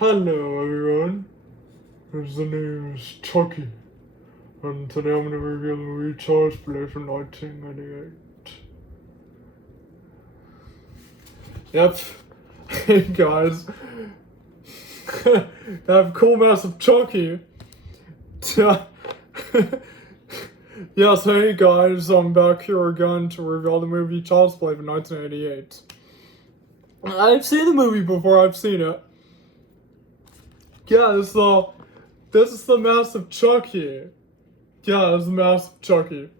Hello everyone, the name is Chucky, and today I'm going to review the movie Child's Play from 1998. Yep, hey guys, I have cool massive Chucky. Yes, hey guys, I'm back here again to review the movie Child's Play from 1988. I've seen the movie before, I've seen it. Yeah, this is the Massive Chucky. Yeah, it's the Massive Chucky.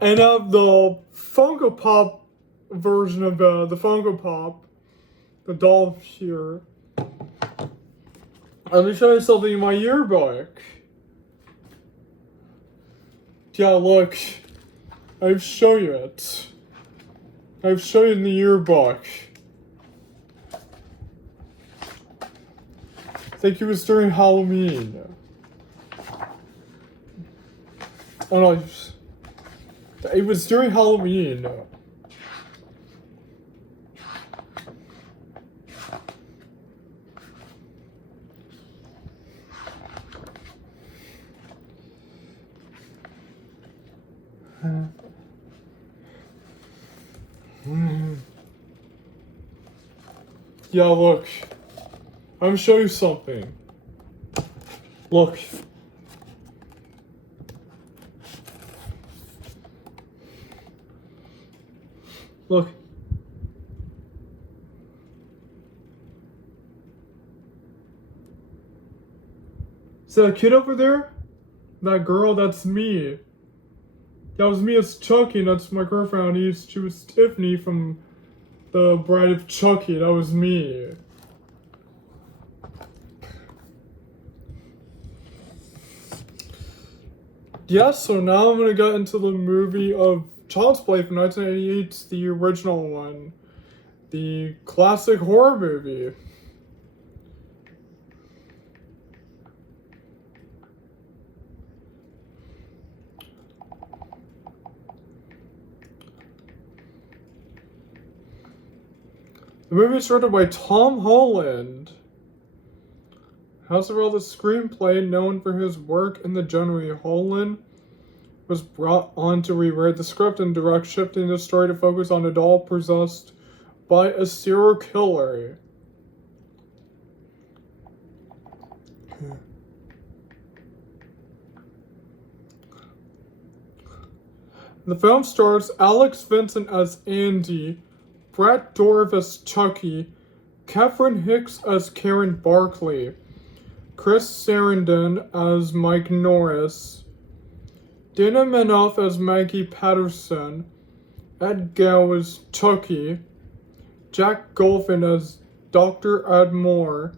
And I have the Funko Pop version of the Funko Pop, the doll here. Let me show you something in my yearbook. Yeah, look. I've shown you it. I've shown you in the yearbook. I think it was during Halloween. Oh no, it was during Halloween. Yeah, look. I'm gonna show you something. Look. Look. See that kid over there? That girl, that's me. That was me as Chucky, and that's my girlfriend. She was Tiffany from The Bride of Chucky. That was me. Yeah, so now I'm gonna get into the movie of Child's Play from 1988, the original one. The classic horror movie. The movie is directed by Tom Holland. House of the screenplay, known for his work in the genre, Holland was brought on to rewrite the script and direct, shifting the story to focus on a doll possessed by a serial killer. The film stars Alex Vincent as Andy, Brett Dorff as Chucky, Catherine Hicks as Karen Barkley, Chris Sarandon as Mike Norris, Dana Manoff as Maggie Patterson, Ed Gale as Chucky, Jack Golfin as Dr. Ed Moore,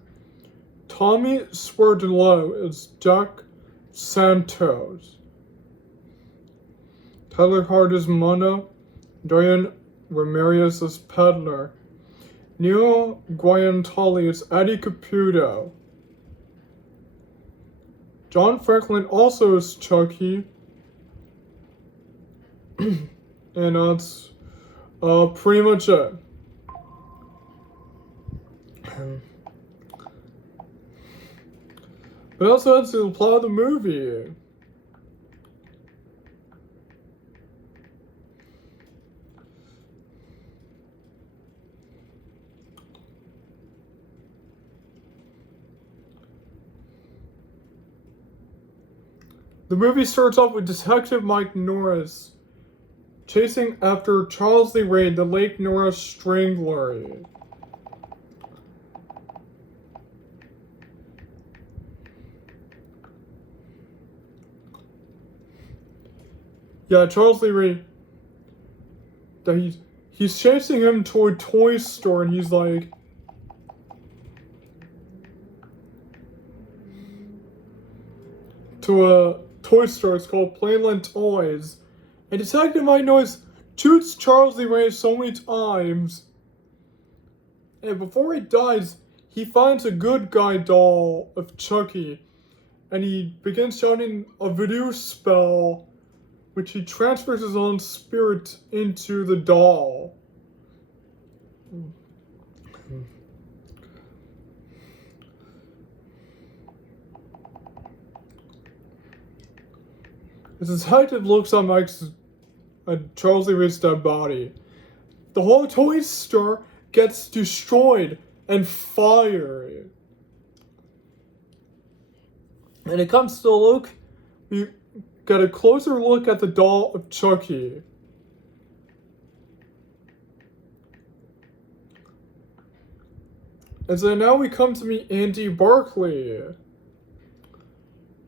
Tommy Swerdlow as Jack Santos, Tyler Hart as Mono, Dorian Ramirez as Peddler, Neil Guayantoli as Eddie Caputo, John Franklin also as Chucky, and that's pretty much it. But also that's the plot of the movie. The movie starts off with Detective Mike Norris chasing after Charles Lee Ray, the Lake Norris Strangler. Yeah, Charles Lee Ray. He's chasing him to a toy store, and he's like, to a toy store. It's called Playland Toys. And Detective Mike Norris shoots Charles Lee Ray so many times. And before he dies, he finds a good guy doll of Chucky. And he begins shouting a voodoo spell, which he transfers his own spirit into the doll. The detective looks on Charles Lee Ray's dead body. The whole toy store gets destroyed and fired. And it comes to look, we get a closer look at the doll of Chucky. And so now we come to meet Andy Barclay.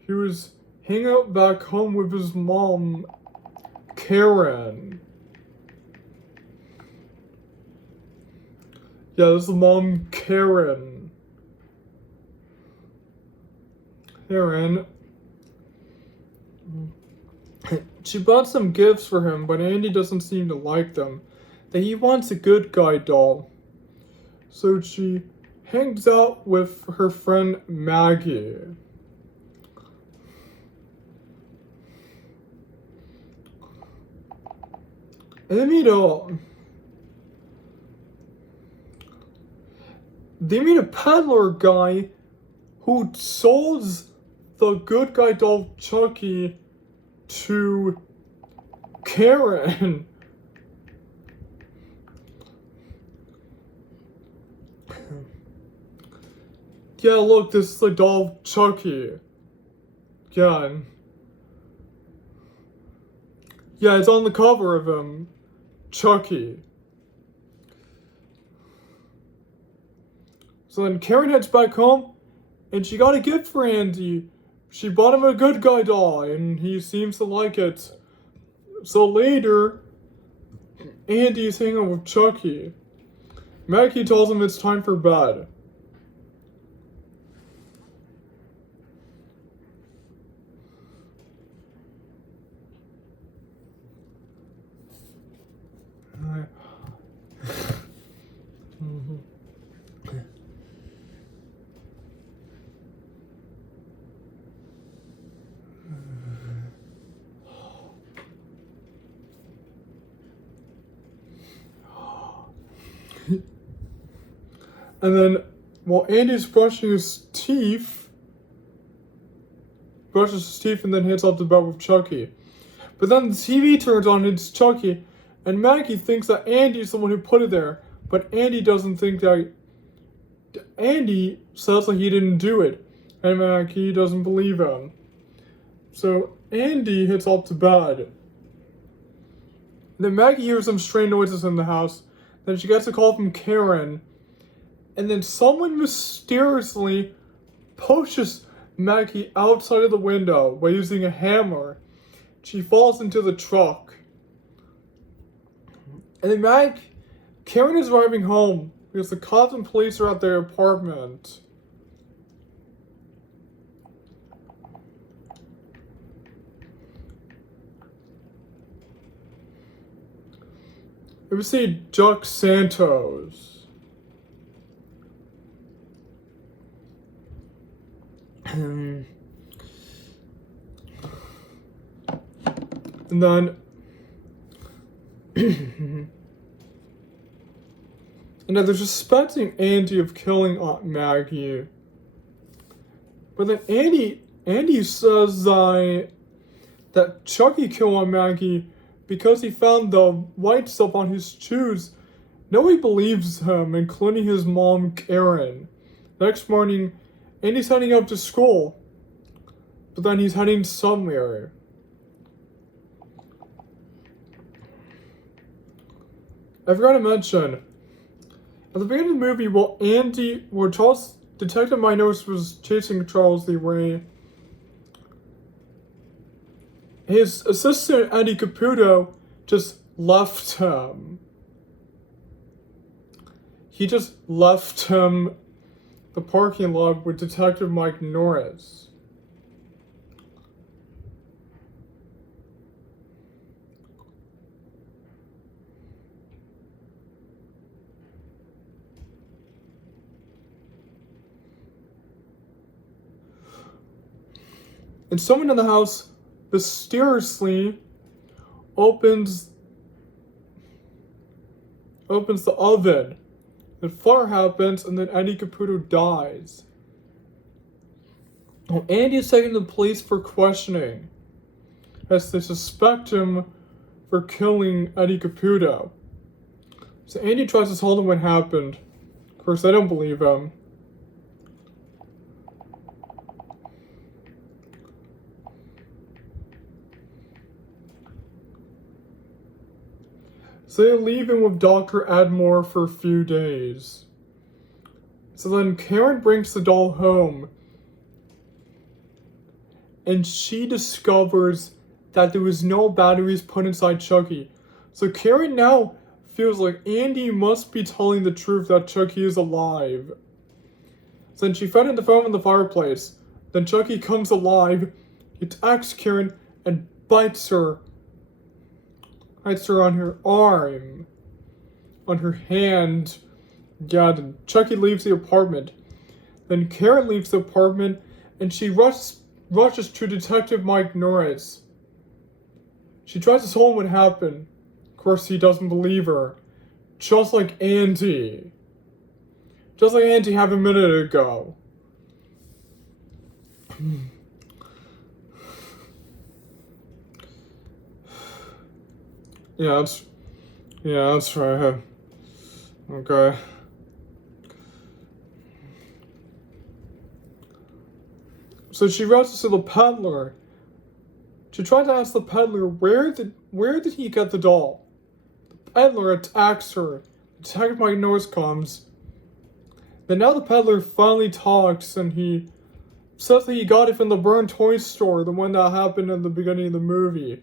He was hanging out back home with his mom, Karen. Yeah, this is mom, Karen. She bought some gifts for him, but Andy doesn't seem to like them. That he wants a good guy doll. So she hangs out with her friend Maggie. And they meet a peddler guy who sold the good guy doll Chucky to Karen. Yeah, look, this is the doll Chucky. Yeah. Yeah, it's on the cover of him. Chucky. So then Karen heads back home, and she got a gift for Andy. She bought him a good guy doll, and he seems to like it. So later, Andy's hanging out with Chucky. Maggie tells him it's time for bed. And then, while Andy's brushing his teeth, and then heads off to bed with Chucky. But then the TV turns on and it's Chucky, and Maggie thinks that Andy's the one who put it there, but Andy doesn't think that. Andy says that he didn't do it, and Maggie doesn't believe him. So Andy heads off to bed. Then Maggie hears some strange noises in the house. Then she gets a call from Karen. And then someone mysteriously pushes Maggie outside of the window by using a hammer. She falls into the truck. And then Karen is arriving home because the cops and police are at their apartment. We see Duck Santos. And then they're suspecting Andy of killing Aunt Maggie. But then Andy says that Chucky killed Aunt Maggie because he found the white stuff on his shoes. Nobody believes him, including his mom, Karen. Next morning, Andy's heading up to school, but then he's heading somewhere. I forgot to mention, at the beginning of the movie, where Detective Minos was chasing Charles Lee Ray, his assistant, Eddie Caputo, just left him. He just left him the parking lot with Detective Mike Norris. And someone in the house mysteriously opens the oven. Then fire happens, and then Eddie Caputo dies. Andy is taken to the police for questioning. as they suspect him for killing Eddie Caputo. So Andy tries to tell them what happened. Of course, they don't believe him. So they leave him with Dr. Edmore for a few days. So then Karen brings the doll home, and she discovers that there was no batteries put inside Chucky. So Karen now feels like Andy must be telling the truth that Chucky is alive. So then she found the phone in the fireplace. Then Chucky comes alive, he attacks Karen and bites her on her arm, on her hand. Yeah, then Chucky leaves the apartment. Then Karen leaves the apartment and she rushes to Detective Mike Norris. She tries to tell him what happened. Of course, he doesn't believe her. Just like Andy. Just like Andy had a minute ago. Yeah, that's right. Okay. So she rushes to the peddler. She tried to ask the peddler where did he get the doll. The peddler attacks her. Detective Mike Norris comes. Then now the peddler finally talks and he says that he got it from the burned toy store, the one that happened in the beginning of the movie.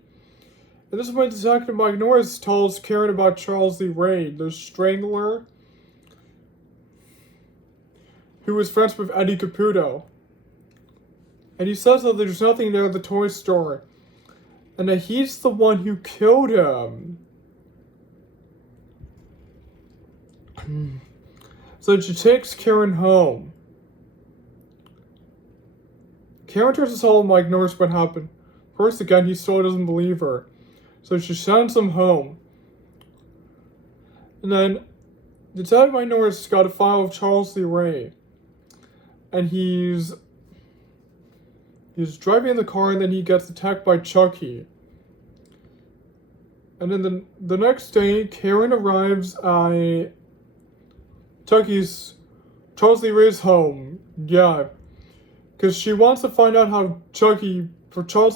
And this is when Detective Mike Norris tells Karen about Charles Lee Ray, the strangler, who was friends with Eddie Caputo. And he says that there's nothing there at the toy store, and that he's the one who killed him. So she takes Karen home. Karen tries to tell Mike Norris what happened. Of course, again, he still doesn't believe her. So she sends him home. And then Detective Mike Norris got a file of Charles Lee Ray. And he's driving in the car and then he gets attacked by Chucky. And then the next day, Karen arrives at Charles Lee Ray's home. Yeah. Because she wants to find out how Charles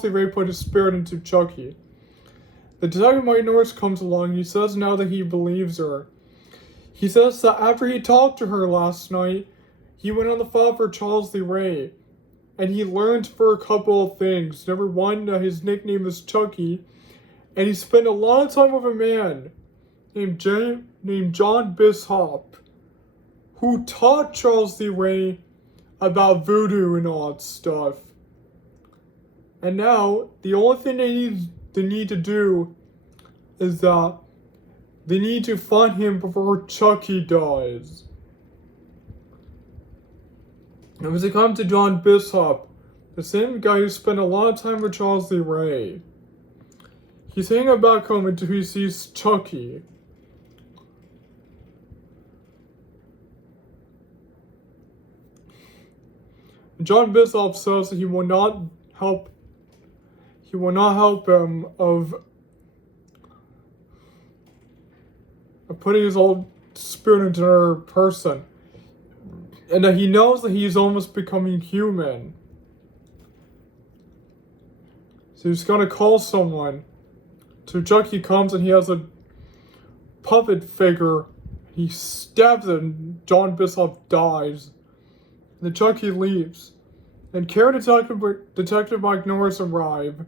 Lee Ray put his spirit into Chucky. The Detective Mike Norris comes along and he says now that he believes her. He says that after he talked to her last night, he went on the file for Charles Lee Ray. And he learned for a couple of things. Number one, that his nickname is Chucky. And he spent a lot of time with a man named John Bishop, who taught Charles Lee Ray about voodoo and all that stuff. And now, the only thing they need to do is that they need to find him before Chucky dies. And as it comes to John Bishop, the same guy who spent a lot of time with Charles Lee Ray, he's hanging back home until he sees Chucky. John Bishop says that he will not help him of putting his old spirit into another person. And that he knows that he's almost becoming human. So he's gonna call someone. So Chucky comes and he has a puppet figure. He stabs it and John Bishop dies. And then Chucky leaves. And Karen and Detective Mike Norris arrive.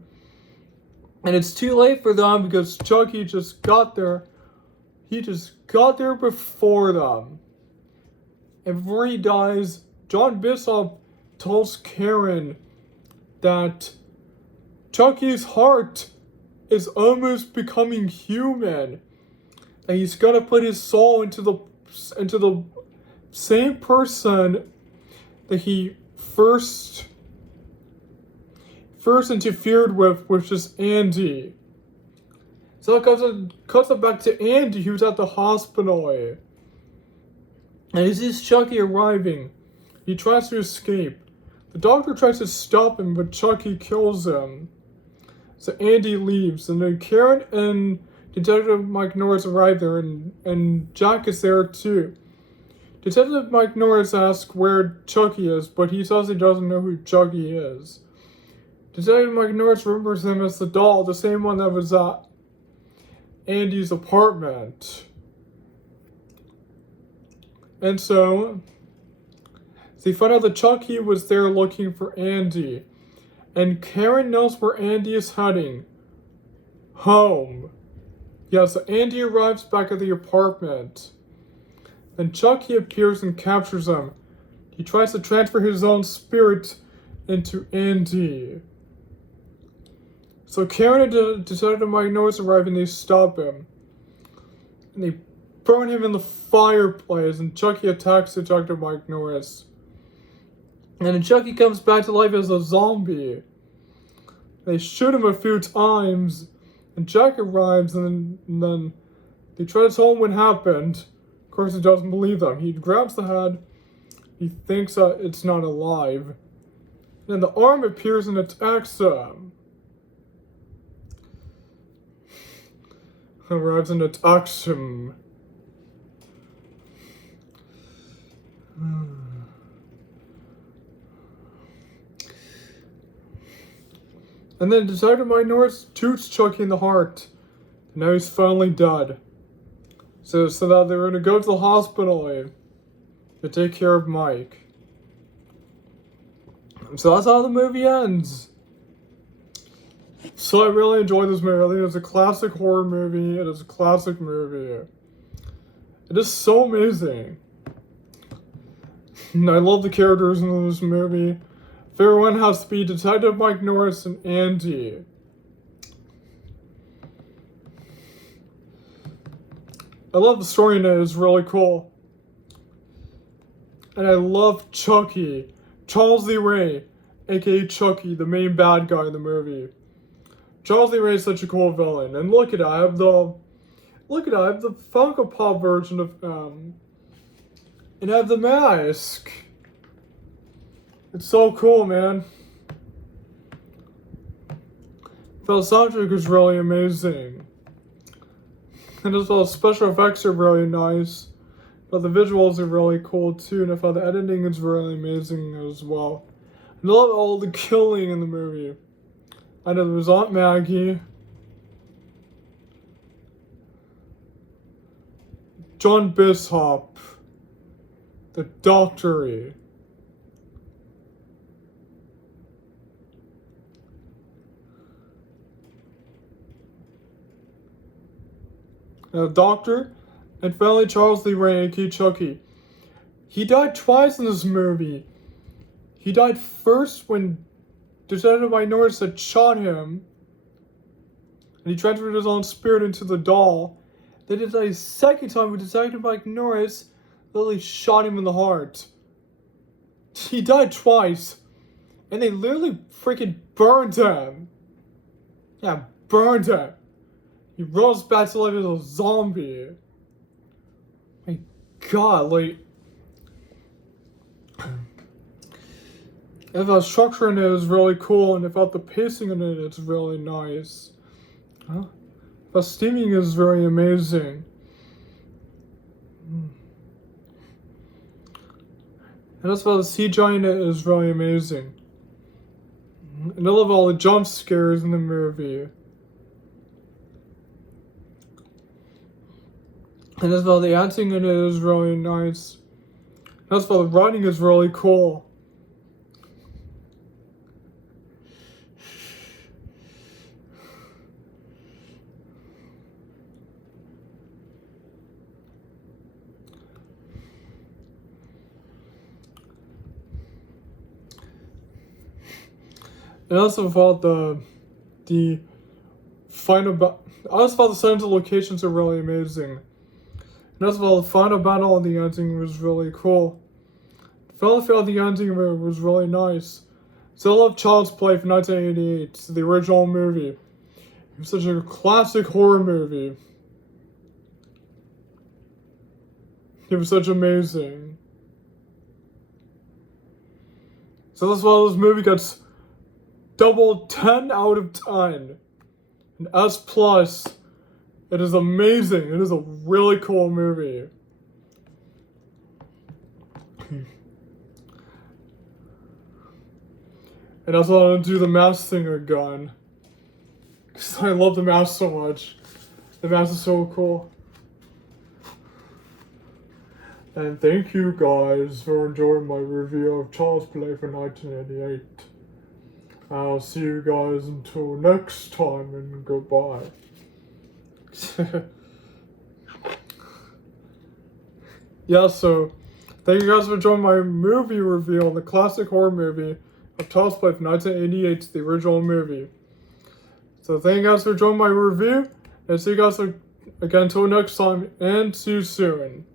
And it's too late for them because Chucky just got there. He just got there before them. And before he dies, John Bishop tells Karen that Chucky's heart is almost becoming human. And he's gonna put his soul into the same person that he first interfered with, which is Andy. So it cuts it back to Andy, who's at the hospital. And he sees Chucky arriving. He tries to escape. The doctor tries to stop him, but Chucky kills him. So Andy leaves, and then Karen and Detective Mike Norris arrive there, and Jack is there too. Detective Mike Norris asks where Chucky is, but he says he doesn't know who Chucky is. Detective Mike Norris remembers him as the doll, the same one that was at Andy's apartment. And so they find out that Chucky was there looking for Andy. And Karen knows where Andy is heading. Home. Yeah, so Andy arrives back at the apartment. Then Chucky appears and captures him. He tries to transfer his own spirit into Andy. So Karen and Detective Mike Norris arrive and they stop him. And they burn him in the fireplace, and Chucky attacks Detective Mike Norris. And then Chucky comes back to life as a zombie. They shoot him a few times, and Jack arrives, and then they try to tell him what happened. Of course, he doesn't believe them. He grabs the head. He thinks that it's not alive. Then the arm appears and attacks him. Arrives and attacks him. And then Detective Mike Norris shoots Chucky in the heart. And now he's finally dead. So that they're gonna go to the hospital to take care of Mike. So that's how the movie ends. So I really enjoyed this movie. I think it's a classic horror movie. It is a classic movie. It is so amazing. And I love the characters in this movie. Favorite one has to be Detective Mike Norris and Andy. I love the story in it. It's really cool. And I love Chucky. Charles Lee Ray, aka Chucky, the main bad guy in the movie. Charles Lee Ray is such a cool villain. And look at it, I have the Funko Pop version of him. And I have the mask. It's so cool, man. The soundtrack is really amazing. And as well, special effects are really nice. But the visuals are really cool too. And I thought the editing is really amazing as well. And I love all the killing in the movie. I know there was Aunt Maggie. John Bishop. The Doctor. The Doctor, and finally Charles Lee Ray, aka Chucky. He died twice in this movie. He died first when Detective Mike Norris had shot him, and he transferred his own spirit into the doll. Then he died a second time when Detective Mike Norris literally shot him in the heart. He died twice, and they literally freaking burned him. Yeah, burned him. He rose back to life as a zombie. My God, like... I thought the structure in it is really cool, and I thought the pacing in it is really nice. The steaming is very amazing. And that's why the CGI in it is really amazing. And I love all the jump scares in the movie. And that's why the acting in it is really nice. That's why the writing is really cool. And also thought the final I also thought the central locations are really amazing. And as well, the final battle on the ending was really cool. I felt the ending was really nice. So I love Child's Play from 1988, the original movie. It was such a classic horror movie. It was such amazing. So that's why this movie gets double 10 out of 10. an S plus. It is amazing. It is a really cool movie. And also I want to do the mask thing again. Because I love the mask so much. The mask is so cool. And thank you guys for enjoying my review of Child's Play for 1988. I'll see you guys until next time, and goodbye. Yeah, so thank you guys for joining my movie review on the classic horror movie of Child's Play from 1988, the original movie. So thank you guys for joining my review, and see you guys again until next time, and see you soon.